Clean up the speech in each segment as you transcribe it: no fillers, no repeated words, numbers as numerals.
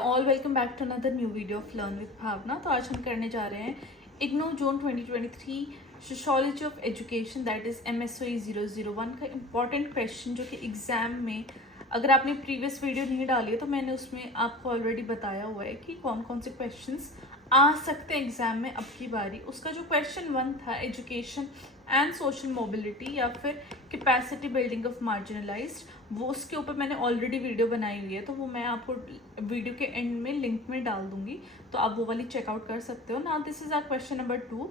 All, welcome back to another new video of learn with Bhavna. तो आज हम करने जा रहे हैं IGNOU June 2023 sociology of education that is MSOE 001 का इम्पॉर्टेंट क्वेश्चन, जो कि एग्जाम में अगर आपने प्रीवियस वीडियो नहीं डाली है तो मैंने उसमें आपको ऑलरेडी बताया हुआ है कि कौन कौन से क्वेश्चंस आ सकते हैं एग्जाम में अब की बारी। उसका जो क्वेश्चन 1 था, एजुकेशन एंड सोशल मोबिलिटी या फिर कैपेसिटी बिल्डिंग ऑफ मार्जिनलाइज्ड, वो उसके ऊपर मैंने ऑलरेडी वीडियो बनाई हुई है, तो वो मैं आपको वीडियो के एंड में लिंक में डाल दूंगी, तो आप वो वाली चेकआउट कर सकते हो। Now this is our question number 2।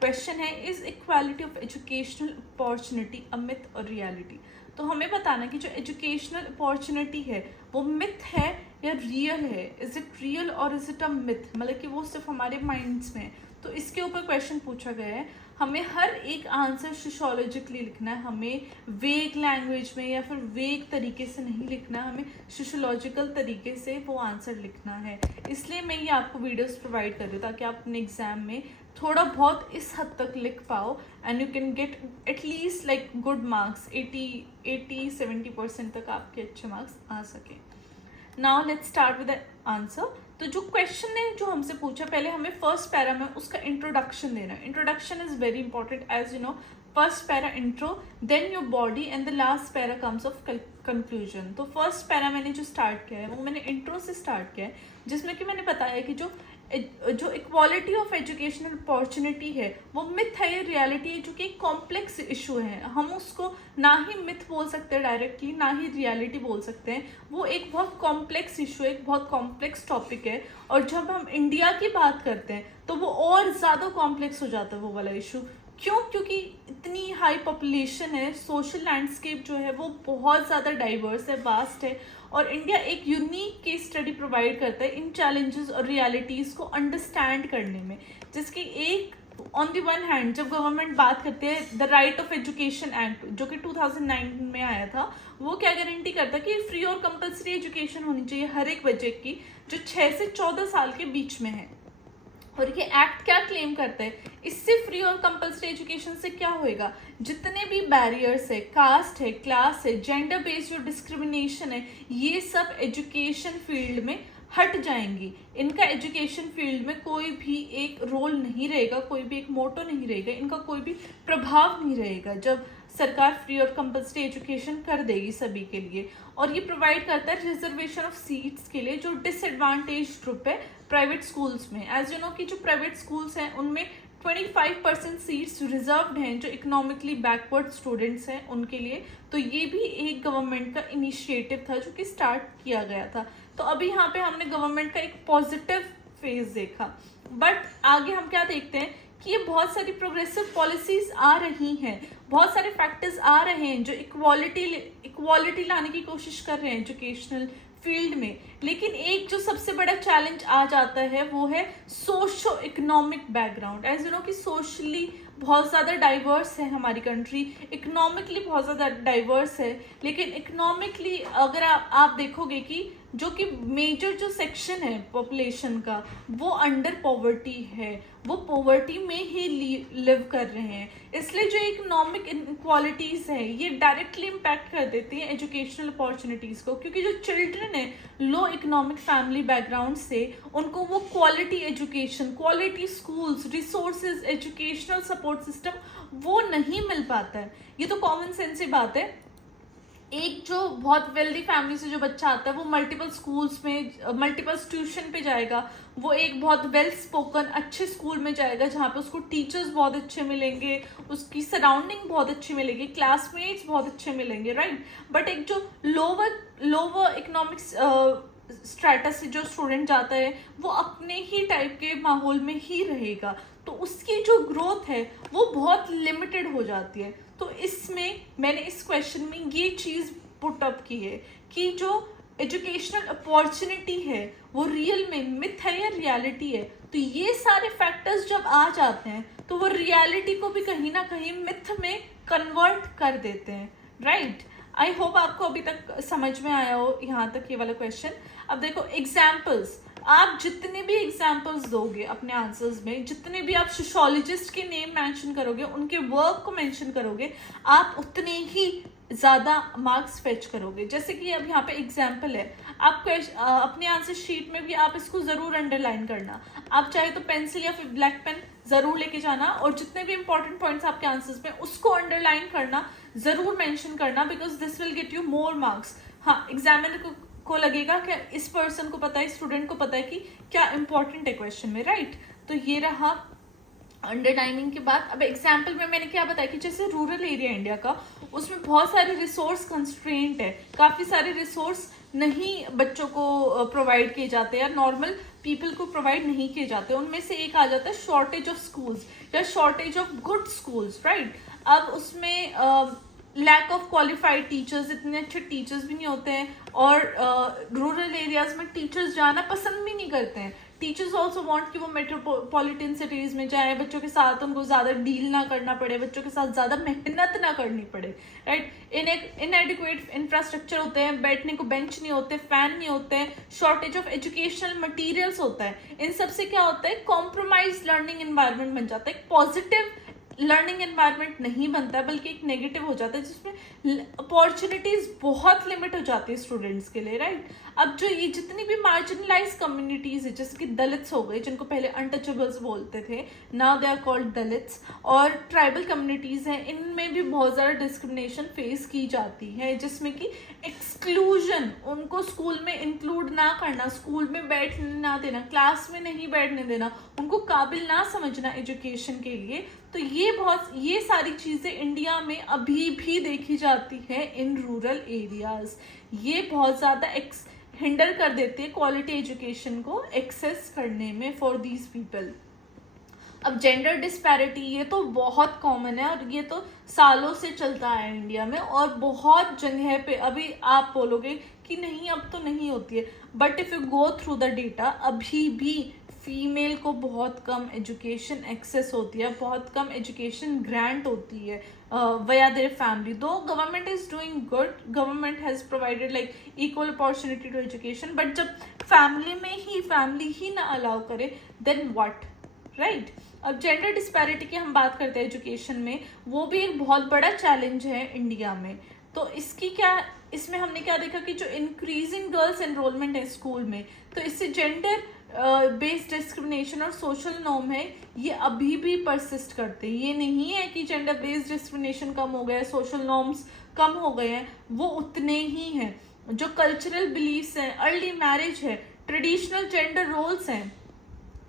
Question है, is equality of educational opportunity a myth और रियलिटी। तो हमें बताना कि जो एजुकेशनल अपॉर्चुनिटी है वो मिथ है या रियल है। इज इट रियल और इज इट अ मिथ, मतलब कि वो सिर्फ हमारे माइंड्स में है। तो इसके ऊपर क्वेश्चन पूछा गया है। हमें हर एक आंसर सोशियोलॉजिकली लिखना है, हमें वेग लैंग्वेज में या फिर वेग तरीके से नहीं लिखना है, हमें सोशियोलॉजिकल तरीके से वो आंसर लिखना है। इसलिए मैं ये आपको वीडियोस प्रोवाइड कर रही हूँ ताकि आप अपने एग्जाम में थोड़ा बहुत इस हद तक लिख पाओ and you can get at least like good marks. 80-70% तक आपके अच्छे मार्क्स आ सके। Now let's start with the answer. तो जो क्वेश्चन ने जो हमसे पूछा, पहले हमें फर्स्ट पैरा में उसका इंट्रोडक्शन देना है। Introduction is very important, as you know. First para intro, then your body and the last para comes of conclusion. तो फर्स्ट पैरा मैंने जो स्टार्ट किया है वो मैंने इंट्रो से स्टार्ट किया है, जिसमें कि मैंने बताया कि जो इक्वालिटी ऑफ एजुकेशनल अपॉर्चुनिटी है वो मिथ है या रियलिटी है, जो कि एक कॉम्प्लेक्स इशू है। हम उसको ना ही मिथ बोल सकते हैं डायरेक्टली, ना ही रियलिटी बोल सकते हैं। वो एक बहुत कॉम्प्लेक्स इशू है, एक बहुत कॉम्प्लेक्स टॉपिक है। और जब हम इंडिया की बात करते हैं तो वो और ज़्यादा कॉम्प्लेक्स हो जाता है वो वाला इशू। क्यों? क्योंकि इतनी हाई पॉपुलेशन है, सोशल लैंडस्केप जो है वो बहुत ज़्यादा डाइवर्स है, वास्ट है, और इंडिया एक यूनिक केस स्टडी प्रोवाइड करता है इन चैलेंजेस और रियलिटीज़ को अंडरस्टैंड करने में। जिसकी एक ऑन दी वन हैंड जब गवर्नमेंट बात करते हैं the right of education act, जो कि 2009 में आया था, वो क्या गारंटी करता है कि फ्री और कंपल्सरी एजुकेशन होनी चाहिए हर एक बच्चे की जो 6 से 14 साल के बीच में है। और ये एक्ट क्या क्लेम करता है? इससे फ्री और कंपल्सरी एजुकेशन से क्या होएगा? जितने भी बैरियर्स है, कास्ट है, क्लास है, जेंडर बेस्ड जो डिस्क्रिमिनेशन है, ये सब एजुकेशन फील्ड में हट जाएंगी। इनका एजुकेशन फील्ड में कोई भी एक रोल नहीं रहेगा, कोई भी एक मोटो नहीं रहेगा, इनका कोई भी प्रभाव नहीं रहेगा जब सरकार फ्री और कंपल्सरी एजुकेशन कर देगी सभी के लिए। और ये प्रोवाइड करता है रिजर्वेशन ऑफ सीट्स के लिए जो डिसएडवांटेज ग्रुप है प्राइवेट स्कूल्स में। एज यू नो कि जो प्राइवेट स्कूल्स हैं उनमें 25% सीट्स रिजर्व्ड हैं जो इकोनॉमिकली बैकवर्ड स्टूडेंट्स हैं उनके लिए। तो ये भी एक गवर्नमेंट का इनिशिएटिव था जो कि स्टार्ट किया गया था। तो अभी यहाँ पे हमने गवर्नमेंट का एक पॉजिटिव फेज देखा, बट आगे हम क्या देखते हैं कि ये बहुत सारी प्रोग्रेसिव पॉलिसीज आ रही हैं, बहुत सारे फैक्टर्स आ रहे हैं जो इक्वालिटी लाने की कोशिश कर रहे हैं एजुकेशनल फील्ड में। लेकिन एक जो सबसे बड़ा चैलेंज आ जाता है वो है socio economic background. As you know कि सोशली बहुत ज़्यादा डाइवर्स है हमारी कंट्री, इकोनॉमिकली बहुत ज़्यादा डाइवर्स है। लेकिन इकोनॉमिकली अगर आप देखोगे कि जो कि मेजर जो सेक्शन है पॉपुलेशन का वो अंडर पॉवर्टी है, वो पॉवर्टी में ही लिव कर रहे हैं। इसलिए जो इकोनॉमिक इनक्वालिटीज़ है ये डायरेक्टली इम्पैक्ट कर देती हैं एजुकेशनल अपॉर्चुनिटीज़ को, क्योंकि जो चिल्ड्रन है लो इकोनॉमिक फैमिली बैकग्राउंड से, उनको वो quality education, quality schools, resources, educational support system वो नहीं मिल पाता है। ये तो कॉमन सेंस ही बात है। एक जो बहुत वेल्दी फैमिली से जो बच्चा आता है वो मल्टीपल स्कूल्स में, मल्टीपल ट्यूशन पे जाएगा, वो एक बहुत वेल स्पोकन अच्छे स्कूल में जाएगा जहाँ पे उसको टीचर्स बहुत अच्छे मिलेंगे, उसकी बहुत अच्छी मिलेगी, क्लासमेट्स बहुत अच्छे मिलेंगे, राइट। बट एक जो लोअर इकोनॉमिक्स स्ट्रेटस से जो स्टूडेंट जाता है वो अपने ही टाइप के माहौल में ही रहेगा, तो उसकी जो ग्रोथ है वो बहुत लिमिटेड हो जाती है। तो इसमें मैंने इस क्वेश्चन में ये चीज़ पुट अप की है कि जो एजुकेशनल अपॉर्चुनिटी है वो रियल में मिथ है या रियलिटी है। तो ये सारे फैक्टर्स जब आ जाते हैं तो वो रियलिटी को भी कहीं ना कहीं मिथ में कन्वर्ट कर देते हैं, राइट। आई होप आपको अभी तक समझ में आया हो यहाँ तक ये वाला क्वेश्चन। अब देखो एग्जाम्पल्स, आप जितने भी एग्जाम्पल्स दोगे अपने आंसर्स में, जितने भी आप सोशियोलॉजिस्ट के नेम मेंशन करोगे, उनके वर्क को मेंशन करोगे, आप उतने ही ज़्यादा मार्क्स फेच करोगे। जैसे कि अब यहाँ पे एग्जाम्पल है, आप अपने आंसर शीट में भी आप इसको ज़रूर अंडरलाइन करना। आप चाहे तो पेंसिल या फिर ब्लैक पेन ज़रूर लेके जाना, और जितने भी इंपॉर्टेंट पॉइंट्स आपके आंसर्स में उसको अंडरलाइन करना, ज़रूर मेंशन करना, because this will get you more marks. हाँ, एग्जामिनर को लगेगा कि इस पर्सन को पता है, स्टूडेंट को पता है कि क्या इंपॉर्टेंट है क्वेश्चन में, राइट। तो ये रहा अंडरलाइनिंग के बाद। अब एग्जाम्पल में मैंने क्या बताया कि जैसे रूरल एरिया इंडिया का, उसमें बहुत सारे रिसोर्स कंस्ट्रेंट है, काफ़ी सारे रिसोर्स नहीं बच्चों को प्रोवाइड किए जाते या नॉर्मल पीपल को प्रोवाइड नहीं किए जाते। उनमें से एक आ जाता है शॉर्टेज ऑफ स्कूल्स या shortage of good schools, right. अब उसमें लैक ऑफ क्वालिफाइड टीचर्स, इतने अच्छे टीचर्स भी नहीं होते हैं, और रूरल एरियाज में टीचर्स जाना पसंद भी नहीं करते हैं। टीचर्स ऑल्सो वांट कि वो मेट्रोपॉलिटन सिटीज में जाए, बच्चों के साथ उनको ज़्यादा डील ना करना पड़े, बच्चों के साथ ज़्यादा मेहनत ना करनी पड़े, राइट। इनएडिक्वेट इंफ्रास्ट्रक्चर होते हैं, बैठने को बेंच नहीं होते, फैन नहीं होते हैं, शॉर्टेज ऑफ एजुकेशनल मटीरियल्स होता है। इन सब से क्या होता है, कॉम्प्रोमाइज लर्निंग एनवायरनमेंट बन जाता है। पॉजिटिव लर्निंग एनवायरनमेंट नहीं बनता है, बल्कि एक नेगेटिव हो जाता है, जिसमें अपॉर्चुनिटीज बहुत लिमिट हो जाती है स्टूडेंट्स के लिए, राइट। अब जो ये जितनी भी मार्जिनलाइज कम्युनिटीज है, जैसे कि दलित्स हो गए, जिनको पहले अनटचेबल्स बोलते थे, now they are called Dalits, और ट्राइबल कम्युनिटीज हैं, इनमें भी बहुत ज़्यादा डिस्क्रिमिनेशन फेस की जाती है, जिसमें कि एक्सक्लूजन, उनको स्कूल में इंक्लूड ना करना, स्कूल में बैठने ना देना, क्लास में नहीं बैठने देना, उनको काबिल ना समझना एजुकेशन के लिए। तो ये सारी चीज़ें इंडिया में अभी भी देखी जाती है इन रूरल एरियाज। ये बहुत ज़्यादा हिंडर कर देती है क्वालिटी एजुकेशन को एक्सेस करने में फॉर दीज पीपल। अब जेंडर डिस्पैरिटी, ये तो बहुत कॉमन है, और ये तो सालों से चलता है इंडिया में, और बहुत जगह पे अभी आप बोलोगे कि नहीं अब तो नहीं होती है, but if you go through the data, अभी भी फीमेल को बहुत कम एजुकेशन एक्सेस होती है, बहुत कम एजुकेशन ग्रांट होती है via their family. Though government is doing good, government has provided like equal opportunity to education, but जब फैमिली ही ना अलाउ करे, then what, right? अब जेंडर डिस्पैरिटी की हम बात करते हैं एजुकेशन में, वो भी एक बहुत बड़ा चैलेंज है इंडिया में। तो इसमें हमने क्या देखा कि जो इंक्रीजिंग गर्ल्स एनरोलमेंट है स्कूल में, तो इससे जेंडर बेस्ड डिस्क्रिमिनेशन और सोशल नॉर्म है, ये अभी भी परसिस्ट करते हैं। ये नहीं है कि जेंडर बेस्ड डिस्क्रिमिनेशन कम हो गया है, सोशल नॉर्म्स कम हो गए हैं, वो उतने ही हैं। जो कल्चरल बिलीफ्स हैं, अर्ली मैरिज है, ट्रेडिशनल जेंडर रोल्स हैं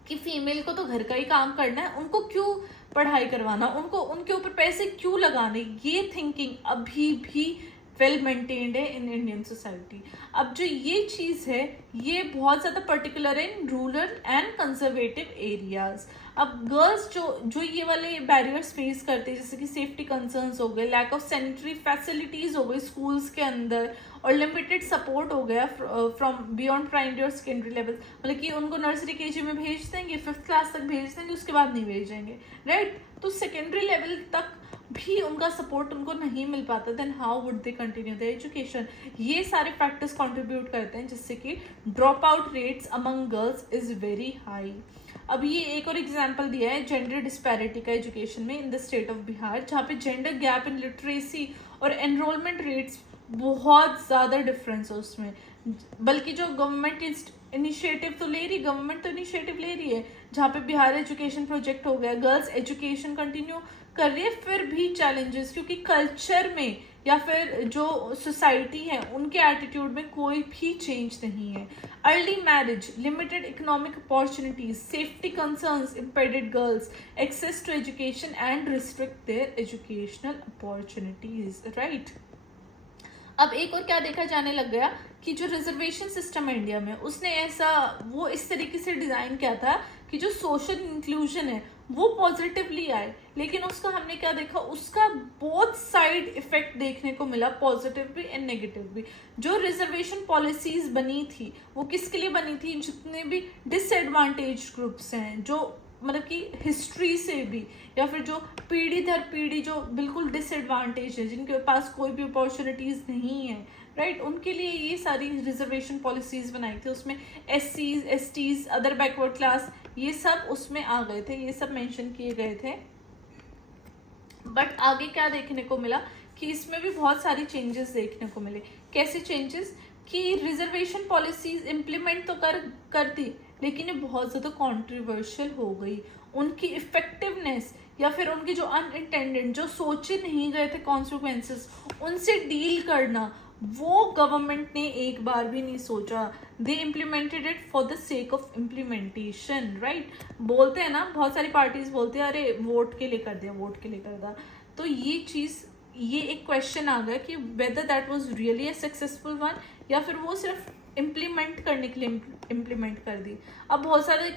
कि फीमेल को तो घर का ही काम करना है, उनको क्यों पढ़ाई करवाना, उनको उनके ऊपर पैसे क्यों लगाने, ये थिंकिंग अभी भी वेल मेंटेन्ड है इन इंडियन सोसाइटी। अब जो ये चीज़ है, ये बहुत ज़्यादा पर्टिकुलर है in rural and conservative areas. अब गर्ल्स जो ये वाले बैरियर्स फेस करते हैं, जैसे कि सेफ्टी कंसर्न्स हो गए, लैक ऑफ सैनिटरी फैसिलिटीज़ हो गई स्कूल्स के अंदर, और लिमिटेड सपोर्ट हो गया फ्रॉम बियॉन्ड प्राइमरी और सेकेंडरी लेवल, मतलब कि उनको नर्सरी केजी में भेज देंगे, 5th क्लास तक भेज देंगे, उसके बाद नहीं भेजेंगे, राइट। तो सेकेंडरी लेवल तक भी उनका सपोर्ट उनको नहीं मिल पाता, then how would they continue the education. ये सारे फैक्टर्स कंट्रीब्यूट करते हैं जिससे कि drop out rates among girls is very high. अब ये एक और एग्जांपल दिया है जेंडर डिस्पैरिटी का एजुकेशन में in the state of Bihar, जहाँ पे जेंडर गैप इन लिटरेसी और एनरोलमेंट रेट्स बहुत ज़्यादा डिफरेंस है उसमें। बल्कि जो गवर्नमेंट इनिशिएटिव तो ले रही है, जहाँ पे बिहार एजुकेशन प्रोजेक्ट हो गया, गर्ल्स एजुकेशन कंटिन्यू कर रही है, फिर भी चैलेंजेस, क्योंकि कल्चर में या फिर जो सोसाइटी है उनके एटीट्यूड में कोई भी चेंज नहीं है। Early marriage, limited economic opportunities, safety concerns impeded girls access to education and restrict their educational opportunities, right. अब एक और क्या देखा जाने लग गया कि जो रिजर्वेशन सिस्टम है इंडिया में, उसने वो इस तरीके से डिज़ाइन किया था कि जो सोशल इंक्लूजन है वो पॉजिटिवली आए, लेकिन उसका हमने क्या देखा, उसका बोथ साइड इफेक्ट देखने को मिला, पॉजिटिव भी एंड नेगेटिव भी। जो रिजर्वेशन पॉलिसीज बनी थी वो किसके लिए बनी थी, जितने भी डिसएडवांटेज ग्रुप्स हैं, जो मतलब कि हिस्ट्री से भी या फिर जो पीढ़ी दर पीढ़ी जो बिल्कुल डिसएडवांटेज है, जिनके पास कोई भी अपॉर्चुनिटीज़ नहीं है, राइट, उनके लिए ये सारी रिजर्वेशन पॉलिसीज़ बनाई थी। उसमें SCs, STs, other backward class, ये सब उसमें आ गए थे, ये सब मेंशन किए गए थे। बट आगे क्या देखने को मिला कि इसमें भी बहुत सारी चेंजेस देखने को मिले। कैसे चेंजेस कि रिजर्वेशन पॉलिसीज इम्प्लीमेंट तो कर दी, लेकिन ये बहुत ज़्यादा कंट्रोवर्शियल हो गई। उनकी इफेक्टिवनेस या फिर उनकी जो अनइंटेंडेड, जो सोचे नहीं गए थे कॉन्सिक्वेंसेस, उनसे डील करना, वो गवर्नमेंट ने एक बार भी नहीं सोचा। They implemented it for the sake of implementation, right. बोलते हैं ना, बहुत सारी पार्टीज बोलते हैं अरे वोट के लिए कर दिया, वोट के लिए कर दिया। तो ये एक क्वेश्चन आ गया कि whether that was really a successful one, या फिर वो सिर्फ इम्प्लीमेंट करने के लिए इम्प्लीमेंट कर दी। अब बहुत सारे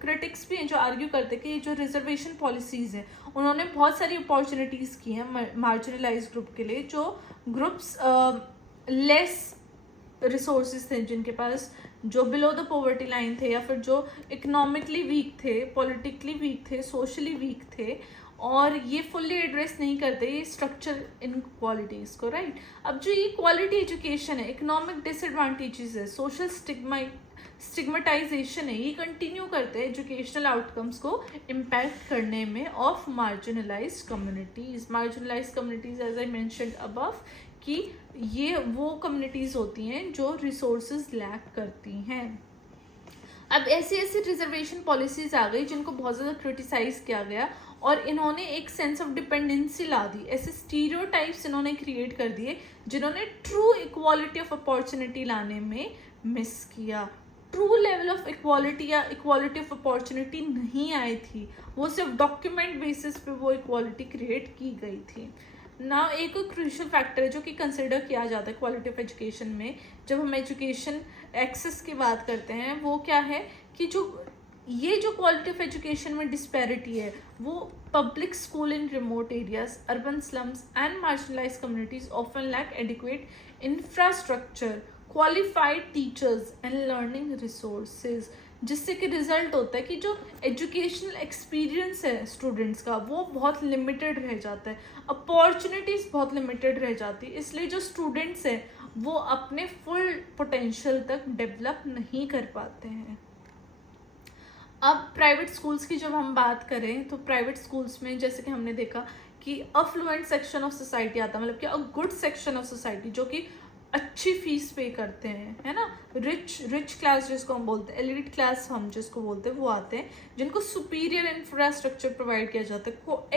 क्रिटिक्स भी हैं जो आर्ग्यू करते हैं कि जो रिजर्वेशन पॉलिसीज हैं उन्होंने बहुत सारी अपॉर्चुनिटीज़ की हैं मार्जिनलाइज ग्रुप के लिए, जो ग्रुप्स लेस रिसोर्सेज थे, जिनके पास, जो बिलो द पॉवर्टी लाइन थे, या फिर जो इकोनॉमिकली वीक थे, पॉलिटिकली वीक थे, सोशली वीक थे, और ये फुल्ली एड्रेस नहीं करते ये स्ट्रक्चर इनक्वालिटीज़ को, राइट। अब जो ये क्वालिटी एजुकेशन है, इकोनॉमिक डिसएडवांटेजेस है, सोशल स्टिग्मेटाइजेशन है, ये कंटिन्यू करते हैं एजुकेशनल आउटकम्स को इम्पैक्ट करने में of marginalised communities as I mentioned above, कि ये वो कम्युनिटीज़ होती हैं जो रिसोर्सेज लैक करती हैं। अब ऐसी रिजर्वेशन पॉलिसीज आ गई जिनको बहुत ज़्यादा क्रिटिसाइज किया गया, और इन्होंने एक सेंस ऑफ डिपेंडेंसी ला दी। ऐसे स्टीरियोटाइप्स इन्होंने क्रिएट कर दिए जिन्होंने ट्रू इक्वालिटी ऑफ अपॉर्चुनिटी लाने में मिस किया। ट्रू लेवल ऑफ इक्वालिटी या इक्वालिटी ऑफ अपॉर्चुनिटी नहीं आई थी, वो सिर्फ डॉक्यूमेंट बेसिस पे वो इक्वालिटी क्रिएट की गई थी ना। एक क्रूशियल फैक्टर है जो कि कंसिडर किया जाता है क्वालिटी ऑफ एजुकेशन में, जब हम एजुकेशन एक्सेस की बात करते हैं, वो क्या है कि जो क्वालिटी ऑफ एजुकेशन में डिस्पैरिटी है, वो public school in remote areas, urban slums and marginalised communities often lack adequate infrastructure, qualified teachers and learning resources, जिससे कि रिजल्ट होता है कि जो एजुकेशनल एक्सपीरियंस है स्टूडेंट्स का वो बहुत लिमिटेड रह जाता है, अपॉर्चुनिटीज़ बहुत लिमिटेड रह जाती है, इसलिए जो स्टूडेंट्स हैं वो अपने फुल पोटेंशियल तक डेवलप नहीं कर पाते हैं। अब प्राइवेट स्कूल्स की जब हम बात करें तो प्राइवेट स्कूल्स में जैसे कि हमने देखा कि अफ्लुएंट सेक्शन ऑफ सोसाइटी आता है, मतलब कि a good section of society जो कि अच्छी फीस पे करते हैं, है ना। रिच क्लास जिसको हम बोलते हैं, एलिट क्लास हम जिसको बोलते हैं, वो आते हैं जिनको सुपीरियर इंफ्रास्ट्रक्चर प्रोवाइड किया जाता है, को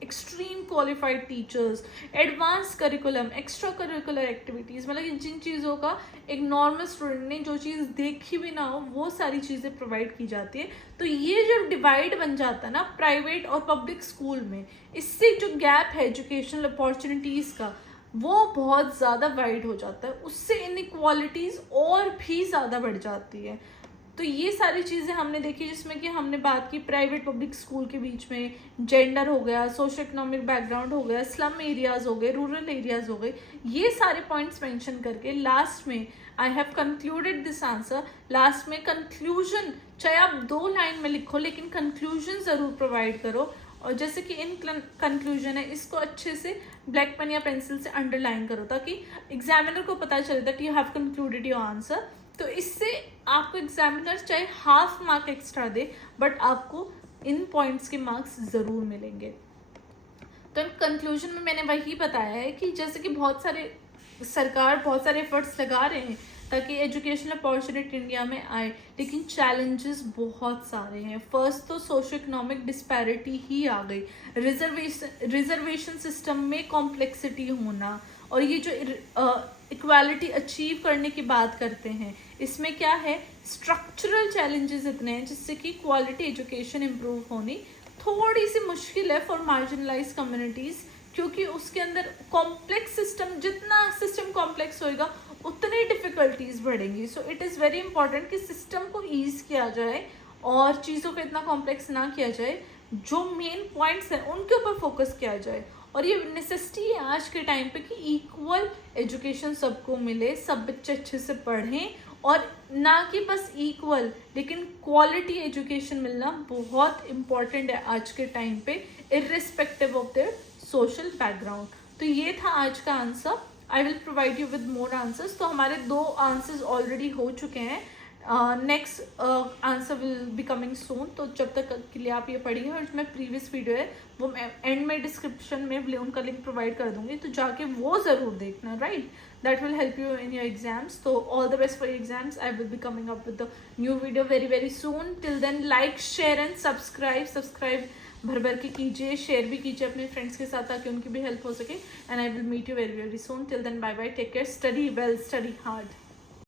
extreme qualified teachers, advance curriculum, extra curricular activities, मतलब कि जिन चीज़ों का एक नॉर्मल स्टूडेंट ने जो चीज़ देखी भी ना हो वो सारी चीज़ें प्रोवाइड की जाती है। तो ये जो डिवाइड बन जाता है ना प्राइवेट और पब्लिक स्कूल में, इससे जो गैप है एजुकेशनल अपॉर्चुनिटीज़ का वो बहुत ज़्यादा वाइड हो जाता है, उससे इनइक्वालिटीज़ और भी ज़्यादा बढ़ जाती है। तो ये सारी चीज़ें हमने देखी, जिसमें कि हमने बात की प्राइवेट पब्लिक स्कूल के बीच में जेंडर हो गया, सोशो इकोनॉमिक बैकग्राउंड हो गया, स्लम एरियाज हो गए, रूरल एरियाज हो गए, ये सारे पॉइंट्स मेंशन करके लास्ट में I have concluded this answer. Last में कंक्लूजन, चाहे आप 2 लाइन में लिखो लेकिन कंक्लूजन ज़रूर प्रोवाइड करो, और जैसे कि इन कंक्लूजन है इसको अच्छे से ब्लैक पेन या पेंसिल से अंडरलाइन करो ताकि एग्जामिनर को पता चले that you have concluded your answer. तो इससे आपको एग्जामिनर चाहे half mark extra they but आपको इन पॉइंट्स के मार्क्स ज़रूर मिलेंगे। तो इन कंक्लूजन में मैंने वही बताया है कि जैसे कि सरकार बहुत सारे एफर्ट्स लगा रहे हैं ताकि एजुकेशनल अपॉर्चुनिटी इंडिया में आए, लेकिन चैलेंजेस बहुत सारे हैं। फर्स्ट तो सोशो इकोनॉमिक डिस्पैरिटी ही आ गई, रिजर्वेशन सिस्टम में कॉम्प्लेक्सिटी होना, और ये जो इक्वालिटी अचीव करने की बात करते हैं इसमें क्या है, स्ट्रक्चरल चैलेंजेस इतने हैं जिससे कि क्वालिटी एजुकेशन इम्प्रूव होनी थोड़ी सी मुश्किल है फॉर मार्जिनलाइज कम्युनिटीज़, क्योंकि उसके अंदर कॉम्प्लेक्स सिस्टम, जितना सिस्टम कॉम्प्लेक्स होएगा उतनी डिफ़िकल्टीज बढ़ेंगी। So it is very important कि सिस्टम को ईज किया जाए और चीज़ों को इतना कॉम्प्लेक्स ना किया जाए, जो मेन पॉइंट्स हैं उनके ऊपर फोकस किया जाए। और ये नेसेसिटी है आज के टाइम पे कि इक्वल एजुकेशन सबको मिले, सब बच्चे अच्छे से पढ़ें, और ना कि बस इक्वल लेकिन क्वालिटी एजुकेशन मिलना बहुत इम्पॉर्टेंट है आज के टाइम पे, irrespective of their social background. तो ये था आज का answer. I will provide you with more answers. तो हमारे 2 आंसर्स ऑलरेडी हो चुके हैं, next answer will be coming soon, तो जब तक के लिए आप ये पढ़िए। और मैं प्रीवियस वीडियो है वो मैं एंड में डिस्क्रिप्शन में उनका लिंक प्रोवाइड कर दूंगी, तो जाके वो ज़रूर देखना, right? That will help you in your exams. तो all the best for exams. I will be coming up with the new video very very soon. Till then like share and subscribe भर भर के कीजिए, share भी कीजिए अपने friends के साथ ताकि उनकी भी हेल्प हो सके। And I will meet you very very soon. Till then bye bye, take care, study well, study hard.